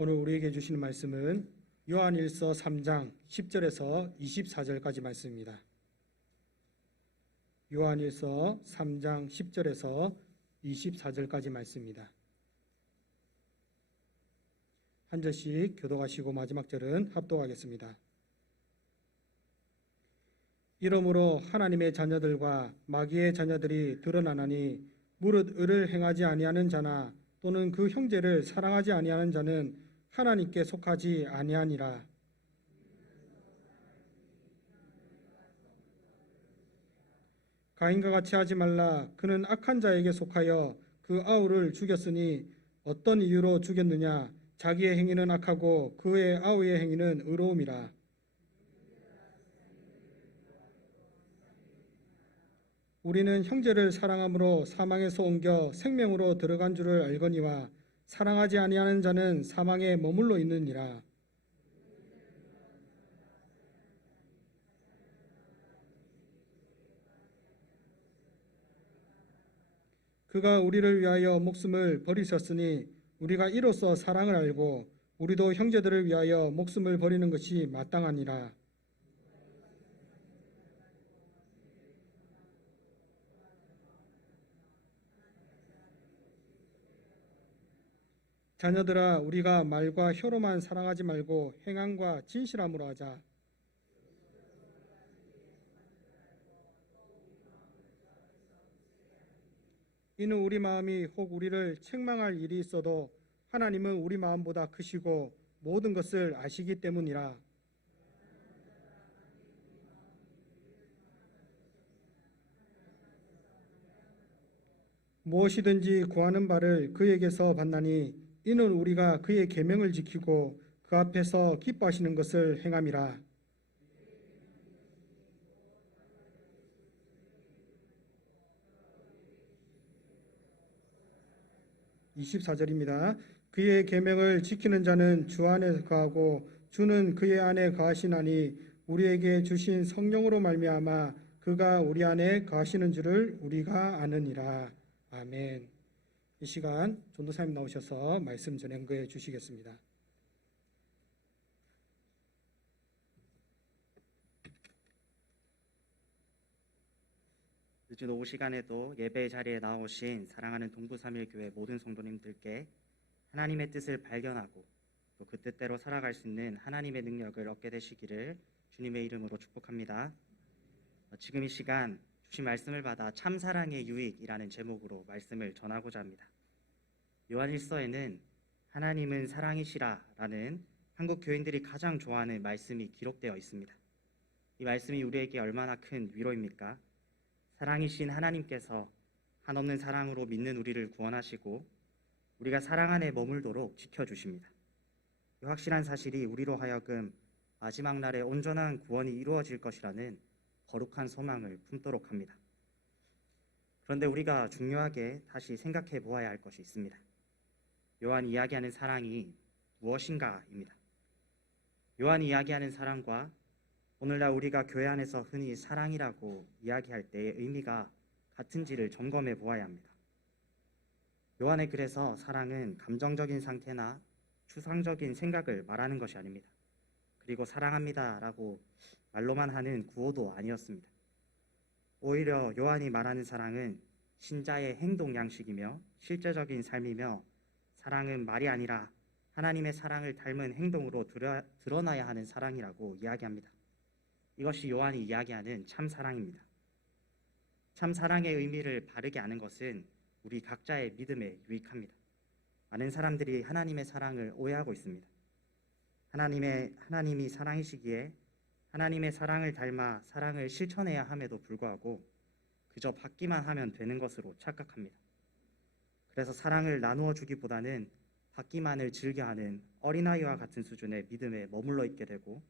오늘 우리에게 주시는 말씀은 요한일서 3장 10절에서 24절까지 말씀입니다. 요한일서 3장 10절에서 24절까지 말씀입니다. 한 절씩 교독하시고 마지막 절은 합독하겠습니다. 이러므로 하나님의 자녀들과 마귀의 자녀들이 드러나나니 무릇 의를 행하지 아니하는 자나 또는 그 형제를 사랑하지 아니하는 자는 하나님께 속하지 아니하니라. 가인과 같이 하지 말라. 그는 악한 자에게 속하여 그 아우를 죽였으니 어떤 이유로 죽였느냐? 자기의 행위는 악하고 그의 아우의 행위는 의로움이라. 우리는 형제를 사랑함으로 사망에서 옮겨 생명으로 들어간 줄을 알거니와 사랑하지 아니하는 자는 사망에 머물러 있느니라. 그가 우리를 위하여 목숨을 버리셨으니 우리가 이로써 사랑을 알고 우리도 형제들을 위하여 목숨을 버리는 것이 마땅하니라. 자녀들아, 우리가 말과 혀로만 사랑하지 말고 행함과 진실함으로 하자. 이는 우리 마음이 혹 우리를 책망할 일이 있어도 하나님은 우리 마음보다 크시고 모든 것을 아시기 때문이라. 무엇이든지 구하는 바를 그에게서 받나니 이는 우리가 그의 계명을 지키고 그 앞에서 기뻐하시는 것을 행함이라. 24절입니다. 그의 계명을 지키는 자는 주 안에 거하고 주는 그의 안에 거하시나니 우리에게 주신 성령으로 말미암아 그가 우리 안에 거하시는 줄을 우리가 아느니라. 아멘. 이 시간 전도사님 나오셔서 말씀 전해 주시겠습니다. 늦은 오후 시간에도 예배의 자리에 나오신 사랑하는 동부삼일교회 모든 성도님들께 하나님의 뜻을 발견하고 또 그 뜻대로 살아갈 수 있는 하나님의 능력을 얻게 되시기를 주님의 이름으로 축복합니다. 지금 이 시간 주신 말씀을 받아 참사랑의 유익이라는 제목으로 말씀을 전하고자 합니다. 요한일서에는 하나님은 사랑이시라라는 한국 교인들이 가장 좋아하는 말씀이 기록되어 있습니다. 이 말씀이 우리에게 얼마나 큰 위로입니까? 사랑이신 하나님께서 한없는 사랑으로 믿는 우리를 구원하시고 우리가 사랑 안에 머물도록 지켜주십니다. 이 확실한 사실이 우리로 하여금 마지막 날에 온전한 구원이 이루어질 것이라는 거룩한 소망을 품도록 합니다. 그런데 우리가 중요하게 다시 생각해 보아야 할 것이 있습니다. 요한이 이야기하는 사랑이 무엇인가입니다. 요한이 이야기하는 사랑과 오늘날 우리가 교회 안에서 흔히 사랑이라고 이야기할 때의 의미가 같은지를 점검해 보아야 합니다. 요한의 글에서 사랑은 감정적인 상태나 추상적인 생각을 말하는 것이 아닙니다. 그리고 사랑합니다라고 말로만 하는 구호도 아니었습니다. 오히려 요한이 말하는 사랑은 신자의 행동 양식이며 실제적인 삶이며 사랑은 말이 아니라 하나님의 사랑을 닮은 행동으로 드러나야 하는 사랑이라고 이야기합니다. 이것이 요한이 이야기하는 참사랑입니다. 참사랑의 의미를 바르게 아는 것은 우리 각자의 믿음에 유익합니다. 많은 사람들이 하나님의 사랑을 오해하고 있습니다. 하나님이 사랑이시기에 하나님의 사랑을 닮아 사랑을 실천해야 함에도 불구하고 그저 받기만 하면 되는 것으로 착각합니다. 그래서 사랑을 나누어 주기보다는 받기만을 즐겨하는 어린아이와 같은 수준의 믿음에 머물러 있게 되고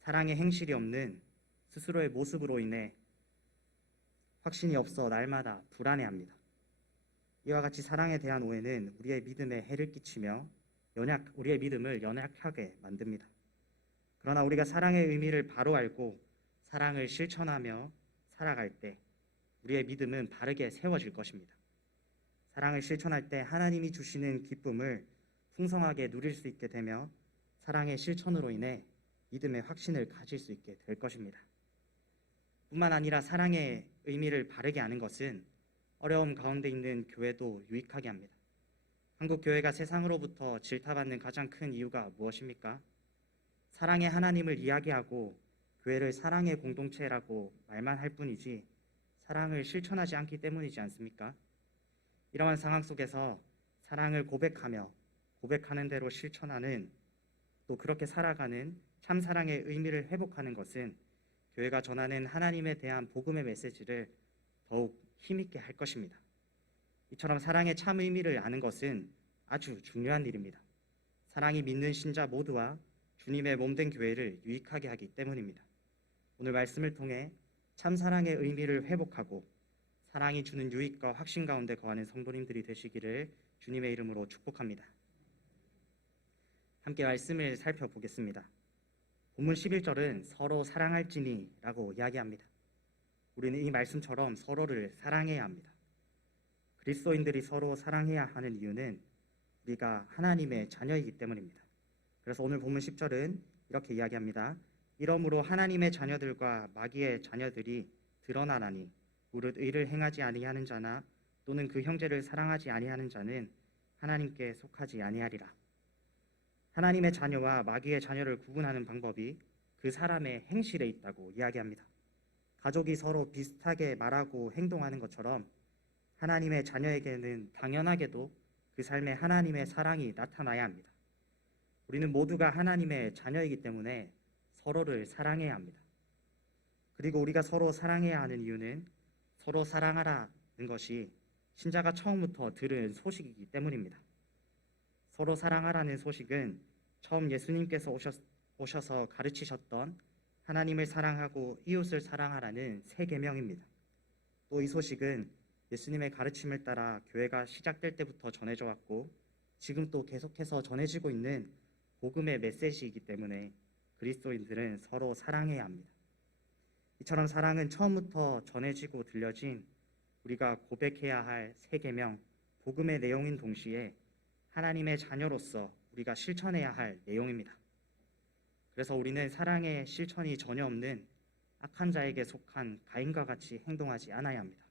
사랑의 행실이 없는 스스로의 모습으로 인해 확신이 없어 날마다 불안해합니다. 이와 같이 사랑에 대한 오해는 우리의 믿음에 해를 끼치며 우리의 믿음을 연약하게 만듭니다. 그러나 우리가 사랑의 의미를 바로 알고 사랑을 실천하며 살아갈 때 우리의 믿음은 바르게 세워질 것입니다. 사랑을 실천할 때 하나님이 주시는 기쁨을 풍성하게 누릴 수 있게 되며 사랑의 실천으로 인해 믿음의 확신을 가질 수 있게 될 것입니다. 뿐만 아니라 사랑의 의미를 바르게 아는 것은 어려움 가운데 있는 교회도 유익하게 합니다. 한국 교회가 세상으로부터 질타받는 가장 큰 이유가 무엇입니까? 사랑의 하나님을 이야기하고 교회를 사랑의 공동체라고 말만 할 뿐이지 사랑을 실천하지 않기 때문이지 않습니까? 이러한 상황 속에서 사랑을 고백하며 고백하는 대로 실천하는, 또 그렇게 살아가는 참 사랑의 의미를 회복하는 것은 교회가 전하는 하나님에 대한 복음의 메시지를 더욱 힘있게 할 것입니다. 이처럼 사랑의 참 의미를 아는 것은 아주 중요한 일입니다. 사랑이 믿는 신자 모두와 주님의 몸된 교회를 유익하게 하기 때문입니다. 오늘 말씀을 통해 참 사랑의 의미를 회복하고 사랑이 주는 유익과 확신 가운데 거하는 성도님들이 되시기를 주님의 이름으로 축복합니다. 함께 말씀을 살펴보겠습니다. 본문 11절은 서로 사랑할지니라고 이야기합니다. 우리는 이 말씀처럼 서로를 사랑해야 합니다. 그리스도인들이 서로 사랑해야 하는 이유는 우리가 하나님의 자녀이기 때문입니다. 그래서 오늘 본문 10절은 이렇게 이야기합니다. 이러므로 하나님의 자녀들과 마귀의 자녀들이 드러나나니 무릇 의를 행하지 아니하는 자나 또는 그 형제를 사랑하지 아니하는 자는 하나님께 속하지 아니하리라. 하나님의 자녀와 마귀의 자녀를 구분하는 방법이 그 사람의 행실에 있다고 이야기합니다. 가족이 서로 비슷하게 말하고 행동하는 것처럼 하나님의 자녀에게는 당연하게도 그 삶에 하나님의 사랑이 나타나야 합니다. 우리는 모두가 하나님의 자녀이기 때문에 서로를 사랑해야 합니다. 그리고 우리가 서로 사랑해야 하는 이유는 서로 사랑하라는 것이 신자가 처음부터 들은 소식이기 때문입니다. 서로 사랑하라는 소식은 처음 예수님께서 오셔서 가르치셨던 하나님을 사랑하고 이웃을 사랑하라는 새 계명입니다. 또 이 소식은 예수님의 가르침을 따라 교회가 시작될 때부터 전해져 왔고 지금 또 계속해서 전해지고 있는 복음의 메시지이기 때문에 그리스도인들은 서로 사랑해야 합니다. 이처럼 사랑은 처음부터 전해지고 들려진 우리가 고백해야 할 새 계명, 복음의 내용인 동시에 하나님의 자녀로서 우리가 실천해야 할 내용입니다. 그래서 우리는 사랑의 실천이 전혀 없는 악한 자에게 속한 가인과 같이 행동하지 않아야 합니다.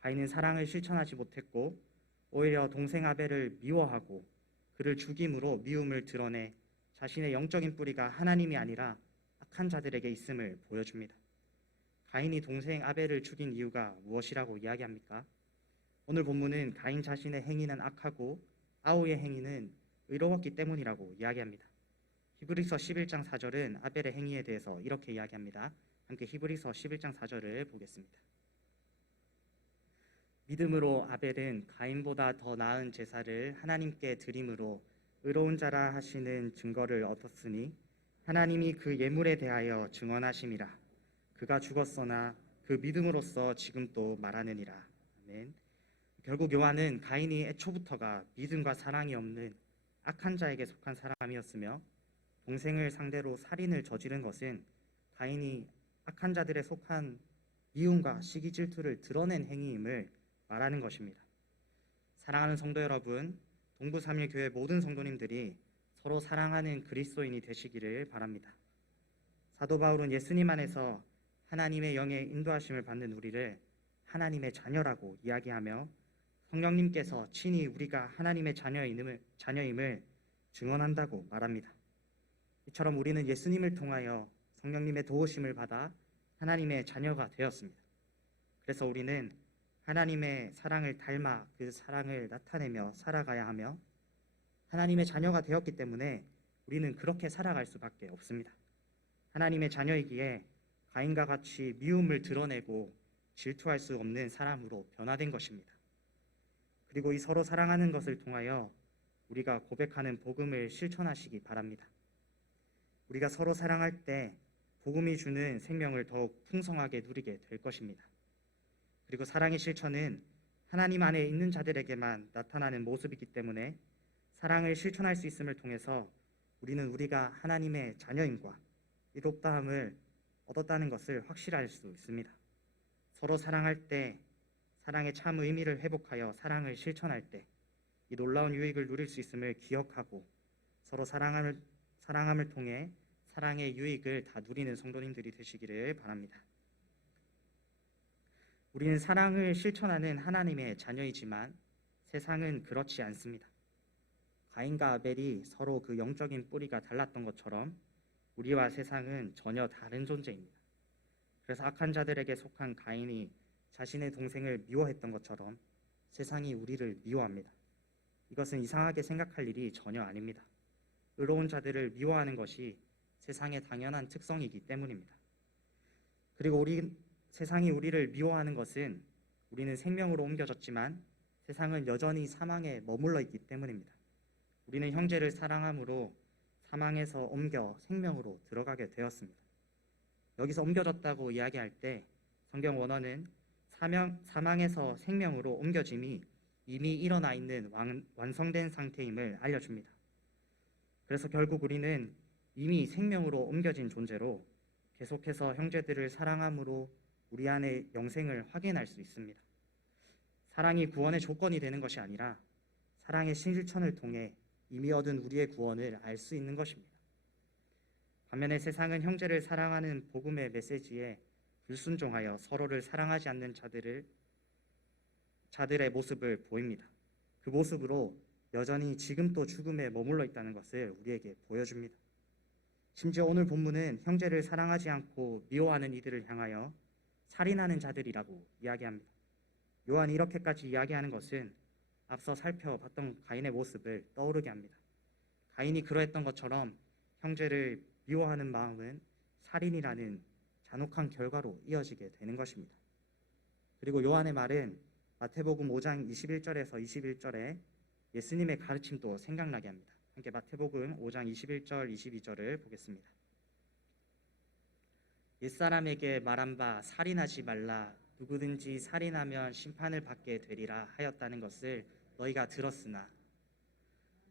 가인은 사랑을 실천하지 못했고 오히려 동생 아벨을 미워하고 그를 죽임으로 미움을 드러내 자신의 영적인 뿌리가 하나님이 아니라 악한 자들에게 있음을 보여줍니다. 가인이 동생 아벨을 죽인 이유가 무엇이라고 이야기합니까? 오늘 본문은 가인 자신의 행위는 악하고 아우의 행위는 의로웠기 때문이라고 이야기합니다. 히브리서 11장 4절은 아벨의 행위에 대해서 이렇게 이야기합니다. 함께 히브리서 11장 4절을 보겠습니다. 믿음으로 아벨은 가인보다 더 나은 제사를 하나님께 드림으로 의로운 자라 하시는 증거를 얻었으니 하나님이 그 예물에 대하여 증언하심이라. 그가 죽었으나 그 믿음으로써 지금 또 말하느니라. 아멘. 결국 요한은 가인이 애초부터가 믿음과 사랑이 없는 악한 자에게 속한 사람이었으며 동생을 상대로 살인을 저지른 것은 가인이 악한 자들에 속한 미움과 시기 질투를 드러낸 행위임을 말하는 것입니다. 사랑하는 성도 여러분, 동부삼일교회 모든 성도님들이 서로 사랑하는 그리스도인이 되시기를 바랍니다. 사도 바울은 예수님 안에서 하나님의 영의 인도하심을 받는 우리를 하나님의 자녀라고 이야기하며 성령님께서 친히 우리가 하나님의 자녀임을 증언한다고 말합니다. 이처럼 우리는 예수님을 통하여 성령님의 도우심을 받아 하나님의 자녀가 되었습니다. 그래서 우리는 하나님의 사랑을 닮아 그 사랑을 나타내며 살아가야 하며 하나님의 자녀가 되었기 때문에 우리는 그렇게 살아갈 수밖에 없습니다. 하나님의 자녀이기에 가인과 같이 미움을 드러내고 질투할 수 없는 사람으로 변화된 것입니다. 그리고 이 서로 사랑하는 것을 통하여 우리가 고백하는 복음을 실천하시기 바랍니다. 우리가 서로 사랑할 때 복음이 주는 생명을 더욱 풍성하게 누리게 될 것입니다. 그리고 사랑의 실천은 하나님 안에 있는 자들에게만 나타나는 모습이기 때문에 사랑을 실천할 수 있음을 통해서 우리는 우리가 하나님의 자녀임과 이롭다함을 얻었다는 것을 확실할 수 있습니다. 서로 사랑할 때, 사랑의 참 의미를 회복하여 사랑을 실천할 때 이 놀라운 유익을 누릴 수 있음을 기억하고 서로 사랑함을 통해 사랑의 유익을 다 누리는 성도님들이 되시기를 바랍니다. 우리는 사랑을 실천하는 하나님의 자녀이지만 세상은 그렇지 않습니다. 가인과 아벨이 서로 그 영적인 뿌리가 달랐던 것처럼 우리와 세상은 전혀 다른 존재입니다. 그래서 악한 자들에게 속한 가인이 자신의 동생을 미워했던 것처럼 세상이 우리를 미워합니다. 이것은 이상하게 생각할 일이 전혀 아닙니다. 의로운 자들을 미워하는 것이 세상의 당연한 특성이기 때문입니다. 그리고 세상이 우리를 미워하는 것은 우리는 생명으로 옮겨졌지만 세상은 여전히 사망에 머물러 있기 때문입니다. 우리는 형제를 사랑함으로 사망에서 옮겨 생명으로 들어가게 되었습니다. 여기서 옮겨졌다고 이야기할 때 성경 원어는 사망에서 생명으로 옮겨짐이 이미 일어나 있는 완성된 상태임을 알려줍니다. 그래서 결국 우리는 이미 생명으로 옮겨진 존재로 계속해서 형제들을 사랑함으로 우리 안에 영생을 확인할 수 있습니다. 사랑이 구원의 조건이 되는 것이 아니라 사랑의 실천을 통해 이미 얻은 우리의 구원을 알 수 있는 것입니다. 반면에 세상은 형제를 사랑하는 복음의 메시지에 불순종하여 서로를 사랑하지 않는 자들의 모습을 보입니다. 그 모습으로 여전히 지금도 죽음에 머물러 있다는 것을 우리에게 보여줍니다. 심지어 오늘 본문은 형제를 사랑하지 않고 미워하는 이들을 향하여 살인하는 자들이라고 이야기합니다. 요한이 이렇게까지 이야기하는 것은 앞서 살펴봤던 가인의 모습을 떠오르게 합니다. 가인이 그러했던 것처럼 형제를 미워하는 마음은 살인이라는 잔혹한 결과로 이어지게 되는 것입니다. 그리고 요한의 말은 마태복음 5장 21절에서 21절에 예수님의 가르침도 생각나게 합니다. 함께 마태복음 5장 21절 22절을 보겠습니다. 옛사람에게 말한 바 살인하지 말라. 누구든지 살인하면 심판을 받게 되리라 하였다는 것을 너희가 들었으나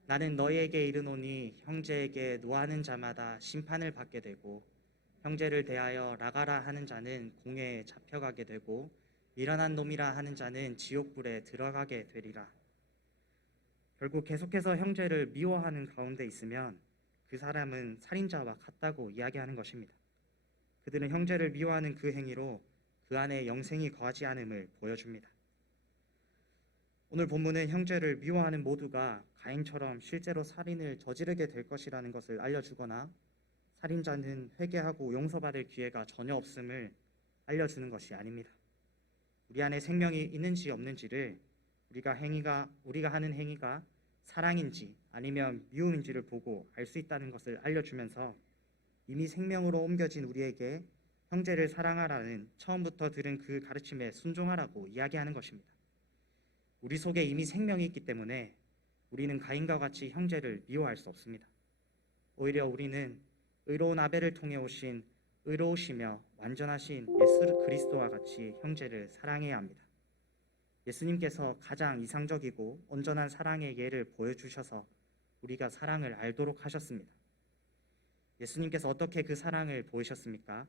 나는 너희에게 이르노니 형제에게 노하는 자마다 심판을 받게 되고 형제를 대하여 나가라 하는 자는 공회에 잡혀가게 되고 미련한 놈이라 하는 자는 지옥불에 들어가게 되리라. 결국 계속해서 형제를 미워하는 가운데 있으면 그 사람은 살인자와 같다고 이야기하는 것입니다. 그들은 형제를 미워하는 그 행위로 그 안에 영생이 거하지 않음을 보여줍니다. 오늘 본문은 형제를 미워하는 모두가 가인처럼 실제로 살인을 저지르게 될 것이라는 것을 알려주거나 살인자는 회개하고 용서받을 기회가 전혀 없음을 알려주는 것이 아닙니다. 우리 안에 생명이 있는지 없는지를 우리가 하는 행위가 사랑인지 아니면 미움인지를 보고 알 수 있다는 것을 알려주면서 이미 생명으로 옮겨진 우리에게 형제를 사랑하라는 처음부터 들은 그 가르침에 순종하라고 이야기하는 것입니다. 우리 속에 이미 생명이 있기 때문에 우리는 가인과 같이 형제를 미워할 수 없습니다. 오히려 우리는 의로운 아벨을 통해 오신 의로우시며 완전하신 예수 그리스도와 같이 형제를 사랑해야 합니다. 예수님께서 가장 이상적이고 온전한 사랑의 예를 보여주셔서 우리가 사랑을 알도록 하셨습니다. 예수님께서 어떻게 그 사랑을 보이셨습니까?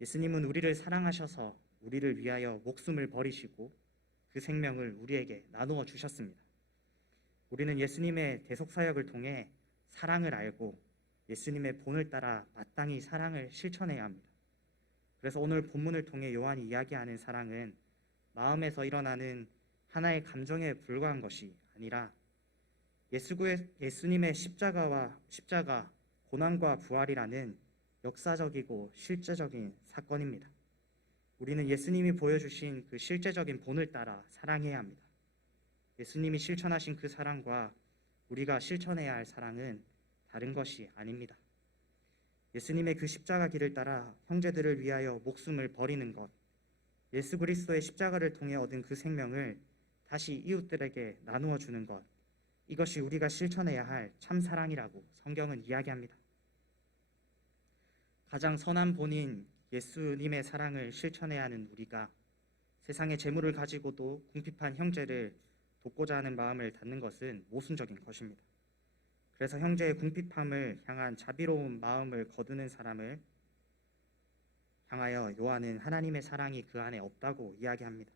예수님은 우리를 사랑하셔서 우리를 위하여 목숨을 버리시고 그 생명을 우리에게 나누어 주셨습니다. 우리는 예수님의 대속사역을 통해 사랑을 알고 예수님의 본을 따라 마땅히 사랑을 실천해야 합니다. 그래서 오늘 본문을 통해 요한이 이야기하는 사랑은 마음에서 일어나는 하나의 감정에 불과한 것이 아니라 예수님의 십자가, 고난과 부활이라는 역사적이고 실제적인 사건입니다. 우리는 예수님이 보여주신 그 실제적인 본을 따라 사랑해야 합니다. 예수님이 실천하신 그 사랑과 우리가 실천해야 할 사랑은 다른 것이 아닙니다. 예수님의 그 십자가 길을 따라 형제들을 위하여 목숨을 버리는 것, 예수 그리스도의 십자가를 통해 얻은 그 생명을 다시 이웃들에게 나누어 주는 것, 이것이 우리가 실천해야 할 참사랑이라고 성경은 이야기합니다. 가장 선한 본인 예수님의 사랑을 실천해야 하는 우리가 세상의 재물을 가지고도 궁핍한 형제를 돕고자 하는 마음을 갖는 것은 모순적인 것입니다. 그래서 형제의 궁핍함을 향한 자비로운 마음을 거두는 사람을 향하여 요한은 하나님의 사랑이 그 안에 없다고 이야기합니다.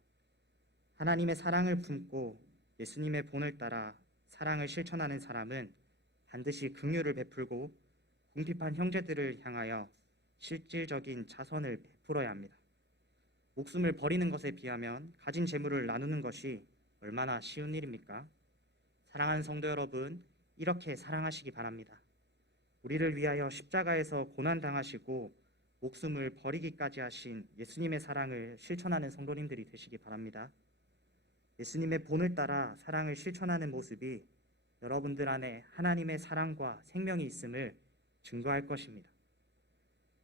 하나님의 사랑을 품고 예수님의 본을 따라 사랑을 실천하는 사람은 반드시 긍휼을 베풀고 궁핍한 형제들을 향하여 실질적인 자선을 베풀어야 합니다. 목숨을 버리는 것에 비하면 가진 재물을 나누는 것이 얼마나 쉬운 일입니까? 사랑하는 성도 여러분, 이렇게 사랑하시기 바랍니다. 우리를 위하여 십자가에서 고난당하시고 목숨을 버리기까지 하신 예수님의 사랑을 실천하는 성도님들이 되시기 바랍니다. 예수님의 본을 따라 사랑을 실천하는 모습이 여러분들 안에 하나님의 사랑과 생명이 있음을 증거할 것입니다.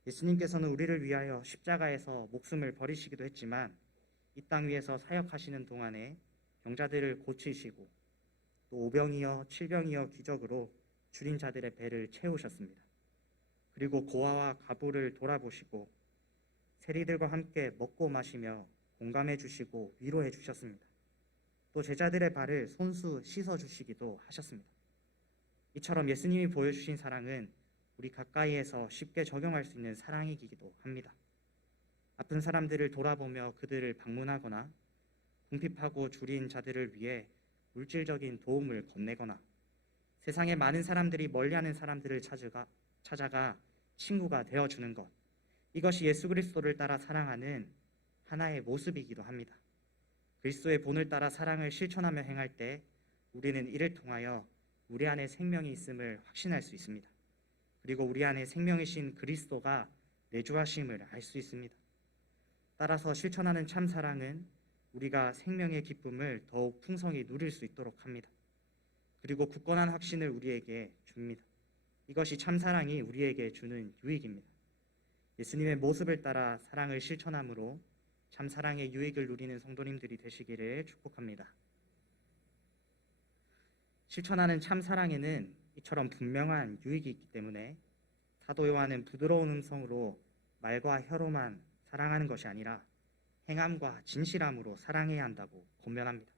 예수님께서는 우리를 위하여 십자가에서 목숨을 버리시기도 했지만 이 땅 위에서 사역하시는 동안에 병자들을 고치시고 또 오병이어 칠병이어 기적으로 줄인 자들의 배를 채우셨습니다. 그리고 고아와 가부를 돌아보시고 세리들과 함께 먹고 마시며 공감해 주시고 위로해 주셨습니다. 또 제자들의 발을 손수 씻어 주시기도 하셨습니다. 이처럼 예수님이 보여주신 사랑은 우리 가까이에서 쉽게 적용할 수 있는 사랑이기도 합니다. 아픈 사람들을 돌아보며 그들을 방문하거나 궁핍하고 줄인 자들을 위해 물질적인 도움을 건네거나 세상의 많은 사람들이 멀리하는 사람들을 찾아가 친구가 되어주는 것, 이것이 예수 그리스도를 따라 사랑하는 하나의 모습이기도 합니다. 그리스도의 본을 따라 사랑을 실천하며 행할 때 우리는 이를 통하여 우리 안에 생명이 있음을 확신할 수 있습니다. 그리고 우리 안에 생명이신 그리스도가 내주하심을 알 수 있습니다. 따라서 실천하는 참 사랑은 우리가 생명의 기쁨을 더욱 풍성히 누릴 수 있도록 합니다. 그리고 굳건한 확신을 우리에게 줍니다. 이것이 참 사랑이 우리에게 주는 유익입니다. 예수님의 모습을 따라 사랑을 실천함으로 참 사랑의 유익을 누리는 성도님들이 되시기를 축복합니다. 실천하는 참 사랑에는 이처럼 분명한 유익이 있기 때문에 사도 요한은 부드러운 음성으로 말과 혀로만 사랑하는 것이 아니라 행함과 진실함으로 사랑해야 한다고 권면합니다.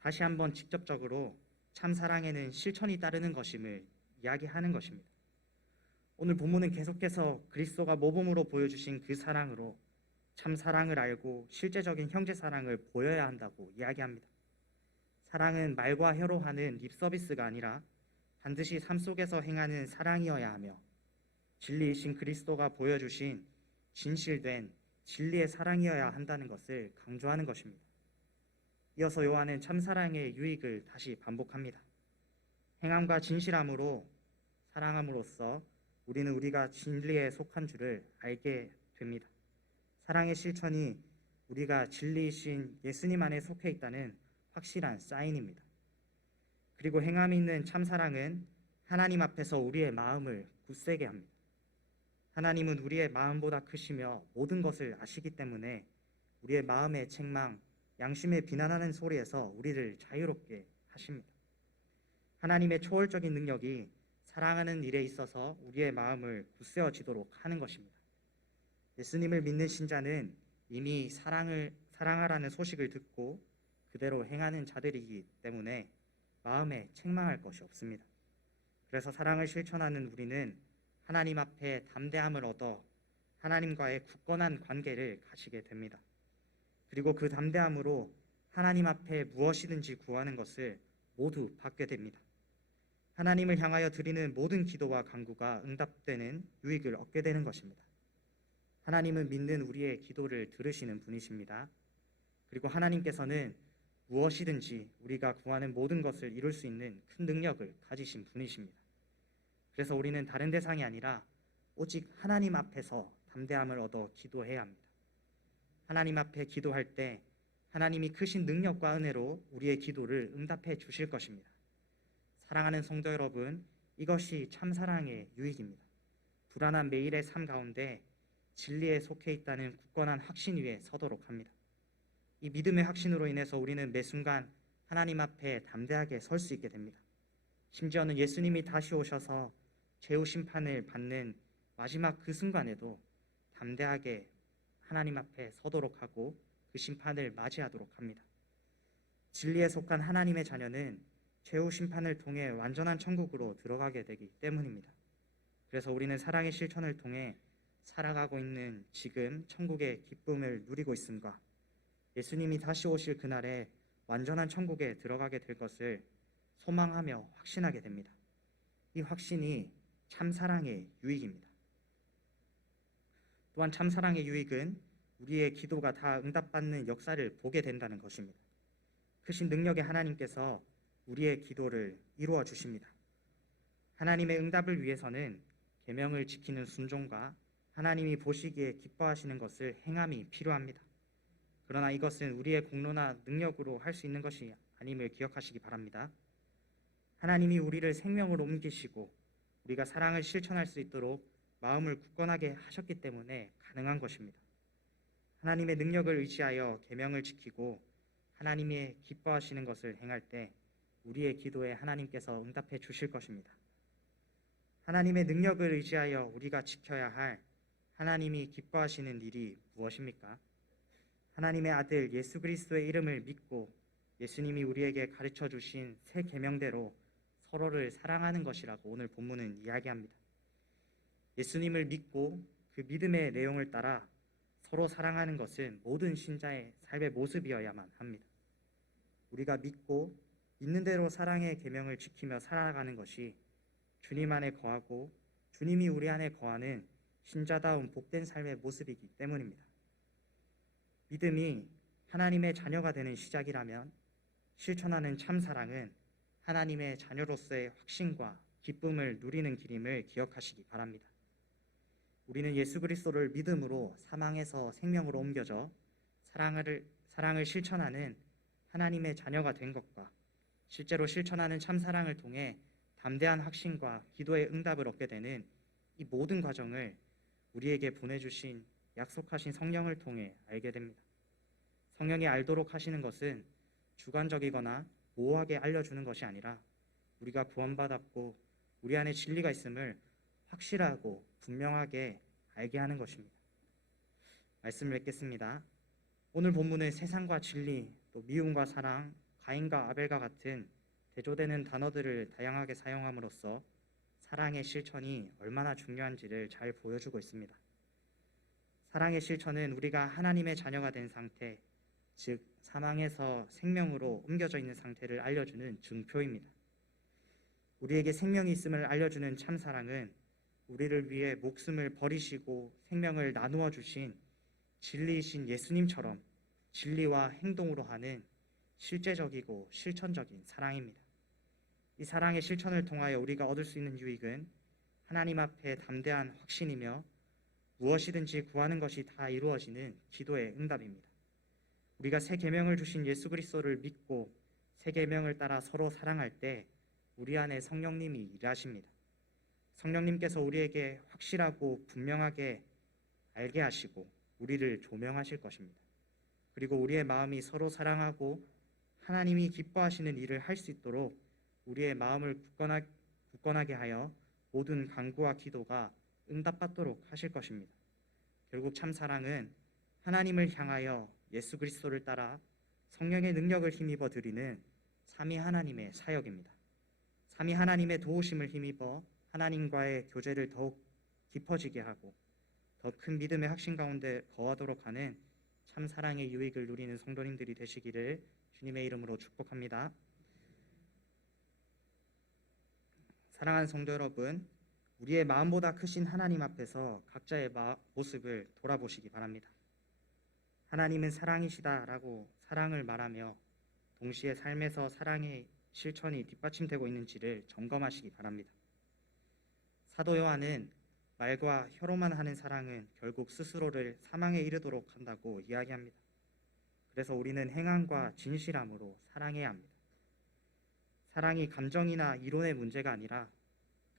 다시 한번 직접적으로 참 사랑에는 실천이 따르는 것임을 이야기하는 것입니다. 오늘 본문은 계속해서 그리스도가 모범으로 보여주신 그 사랑으로 참 사랑을 알고 실제적인 형제 사랑을 보여야 한다고 이야기합니다. 사랑은 말과 혀로 하는 립 서비스가 아니라 반드시 삶 속에서 행하는 사랑이어야 하며 진리이신 그리스도가 보여주신 진실된 진리의 사랑이어야 한다는 것을 강조하는 것입니다. 이어서 요한은 참사랑의 유익을 다시 반복합니다. 행함과 진실함으로 사랑함으로써 우리는 우리가 진리에 속한 줄을 알게 됩니다. 사랑의 실천이 우리가 진리이신 예수님 안에 속해 있다는 확실한 사인입니다. 그리고 행함이 있는 참사랑은 하나님 앞에서 우리의 마음을 굳세게 합니다. 하나님은 우리의 마음보다 크시며 모든 것을 아시기 때문에 우리의 마음의 책망, 양심의 비난하는 소리에서 우리를 자유롭게 하십니다. 하나님의 초월적인 능력이 사랑하는 일에 있어서 우리의 마음을 굳세어지도록 하는 것입니다. 예수님을 믿는 신자는 이미 사랑하라는 소식을 듣고 그대로 행하는 자들이기 때문에 마음에 책망할 것이 없습니다. 그래서 사랑을 실천하는 우리는 하나님 앞에 담대함을 얻어 하나님과의 굳건한 관계를 가지게 됩니다. 그리고 그 담대함으로 하나님 앞에 무엇이든지 구하는 것을 모두 받게 됩니다. 하나님을 향하여 드리는 모든 기도와 간구가 응답되는 유익을 얻게 되는 것입니다. 하나님은 믿는 우리의 기도를 들으시는 분이십니다. 그리고 하나님께서는 무엇이든지 우리가 구하는 모든 것을 이룰 수 있는 큰 능력을 가지신 분이십니다. 그래서 우리는 다른 대상이 아니라 오직 하나님 앞에서 담대함을 얻어 기도해야 합니다. 하나님 앞에 기도할 때 하나님이 크신 능력과 은혜로 우리의 기도를 응답해 주실 것입니다. 사랑하는 성도 여러분, 이것이 참사랑의 유익입니다. 불안한 매일의 삶 가운데 진리에 속해 있다는 굳건한 확신 위에 서도록 합니다. 이 믿음의 확신으로 인해서 우리는 매 순간 하나님 앞에 담대하게 설 수 있게 됩니다. 심지어는 예수님이 다시 오셔서 최후 심판을 받는 마지막 그 순간에도 담대하게 하나님 앞에 서도록 하고 그 심판을 맞이하도록 합니다. 진리에 속한 하나님의 자녀는 최후 심판을 통해 완전한 천국으로 들어가게 되기 때문입니다. 그래서 우리는 사랑의 실천을 통해 살아가고 있는 지금 천국의 기쁨을 누리고 있음과 예수님이 다시 오실 그날에 완전한 천국에 들어가게 될 것을 소망하며 확신하게 됩니다. 이 확신이 참사랑의 유익입니다. 또한 참사랑의 유익은 우리의 기도가 다 응답받는 역사를 보게 된다는 것입니다. 크신 능력의 하나님께서 우리의 기도를 이루어 주십니다. 하나님의 응답을 위해서는 계명을 지키는 순종과 하나님이 보시기에 기뻐하시는 것을 행함이 필요합니다. 그러나 이것은 우리의 공로나 능력으로 할 수 있는 것이 아님을 기억하시기 바랍니다. 하나님이 우리를 생명으로 옮기시고 우리가 사랑을 실천할 수 있도록 마음을 굳건하게 하셨기 때문에 가능한 것입니다. 하나님의 능력을 의지하여 계명을 지키고 하나님의 기뻐하시는 것을 행할 때 우리의 기도에 하나님께서 응답해 주실 것입니다. 하나님의 능력을 의지하여 우리가 지켜야 할 하나님이 기뻐하시는 일이 무엇입니까? 하나님의 아들 예수 그리스도의 이름을 믿고 예수님이 우리에게 가르쳐 주신 새 계명대로 서로를 사랑하는 것이라고 오늘 본문은 이야기합니다. 예수님을 믿고 그 믿음의 내용을 따라 서로 사랑하는 것은 모든 신자의 삶의 모습이어야만 합니다. 우리가 믿고 있는 대로 사랑의 계명을 지키며 살아가는 것이 주님 안에 거하고 주님이 우리 안에 거하는 신자다운 복된 삶의 모습이기 때문입니다. 믿음이 하나님의 자녀가 되는 시작이라면 실천하는 참사랑은 하나님의 자녀로서의 확신과 기쁨을 누리는 길임을 기억하시기 바랍니다. 우리는 예수 그리스도를 믿음으로 사망에서 생명으로 옮겨져 사랑을 실천하는 하나님의 자녀가 된 것과 실제로 실천하는 참사랑을 통해 담대한 확신과 기도의 응답을 얻게 되는 이 모든 과정을 우리에게 보내주신 약속하신 성령을 통해 알게 됩니다. 성령이 알도록 하시는 것은 주관적이거나 모호하게 알려주는 것이 아니라 우리가 구원받았고 우리 안에 진리가 있음을 확실하고 분명하게 알게 하는 것입니다. 말씀을 읽겠습니다. 오늘 본문은 세상과 진리, 또 미움과 사랑, 가인과 아벨과 같은 대조되는 단어들을 다양하게 사용함으로써 사랑의 실천이 얼마나 중요한지를 잘 보여주고 있습니다. 사랑의 실천은 우리가 하나님의 자녀가 된 상태, 즉 사망에서 생명으로 옮겨져 있는 상태를 알려주는 증표입니다. 우리에게 생명이 있음을 알려주는 참사랑은 우리를 위해 목숨을 버리시고 생명을 나누어 주신 진리이신 예수님처럼 진리와 행동으로 하는 실제적이고 실천적인 사랑입니다. 이 사랑의 실천을 통하여 우리가 얻을 수 있는 유익은 하나님 앞에 담대한 확신이며 무엇이든지 구하는 것이 다 이루어지는 기도의 응답입니다. 우리가 새 계명을 주신 예수 그리스도를 믿고 새 계명을 따라 서로 사랑할 때 우리 안에 성령님이 일하십니다. 성령님께서 우리에게 확실하고 분명하게 알게 하시고 우리를 조명하실 것입니다. 그리고 우리의 마음이 서로 사랑하고 하나님이 기뻐하시는 일을 할 수 있도록 우리의 마음을 굳건하게 하여 모든 간구와 기도가 응답받도록 하실 것입니다. 결국 참사랑은 하나님을 향하여 예수 그리스도를 따라 성령의 능력을 힘입어 드리는 삼위 하나님의 사역입니다. 삼위 하나님의 도우심을 힘입어 하나님과의 교제를 더욱 깊어지게 하고 더 큰 믿음의 확신 가운데 거하도록 하는 참사랑의 유익을 누리는 성도님들이 되시기를 주님의 이름으로 축복합니다. 사랑하는 성도 여러분, 우리의 마음보다 크신 하나님 앞에서 각자의 모습을 돌아보시기 바랍니다. 하나님은 사랑이시다라고 사랑을 말하며 동시에 삶에서 사랑의 실천이 뒷받침되고 있는지를 점검하시기 바랍니다. 사도 요한은 말과 혀로만 하는 사랑은 결국 스스로를 사망에 이르도록 한다고 이야기합니다. 그래서 우리는 행함과 진실함으로 사랑해야 합니다. 사랑이 감정이나 이론의 문제가 아니라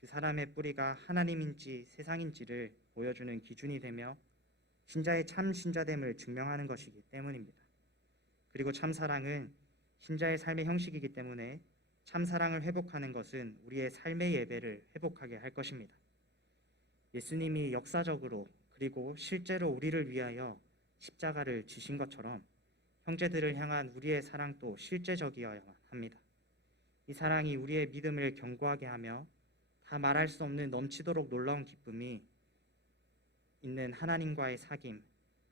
그 사람의 뿌리가 하나님인지 세상인지를 보여주는 기준이 되며 신자의 참 신자됨을 증명하는 것이기 때문입니다. 그리고 참사랑은 신자의 삶의 형식이기 때문에 참사랑을 회복하는 것은 우리의 삶의 예배를 회복하게 할 것입니다. 예수님이 역사적으로 그리고 실제로 우리를 위하여 십자가를 지신 것처럼 형제들을 향한 우리의 사랑도 실제적이어야만 합니다. 이 사랑이 우리의 믿음을 견고하게 하며 다 말할 수 없는 넘치도록 놀라운 기쁨이 있는 하나님과의 사귐,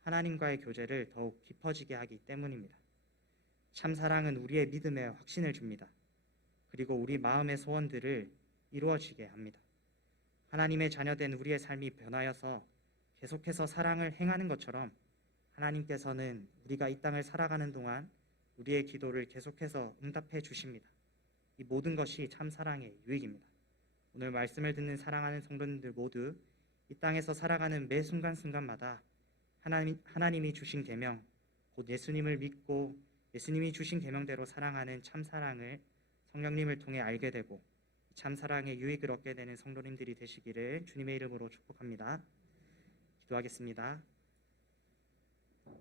하나님과의 교제를 더욱 깊어지게 하기 때문입니다. 참 사랑은 우리의 믿음에 확신을 줍니다. 그리고 우리 마음의 소원들을 이루어지게 합니다. 하나님의 자녀된 우리의 삶이 변하여서 계속해서 사랑을 행하는 것처럼 하나님께서는 우리가 이 땅을 살아가는 동안 우리의 기도를 계속해서 응답해 주십니다. 이 모든 것이 참 사랑의 유익입니다. 오늘 말씀을 듣는 사랑하는 성도님들 모두 이 땅에서 살아가는 매 순간순간마다 하나님이 주신 계명, 곧 예수님을 믿고 예수님이 주신 계명대로 사랑하는 참 사랑을 성령님을 통해 알게 되고 참 사랑의 유익을 얻게 되는 성도님들이 되시기를 주님의 이름으로 축복합니다. 기도하겠습니다.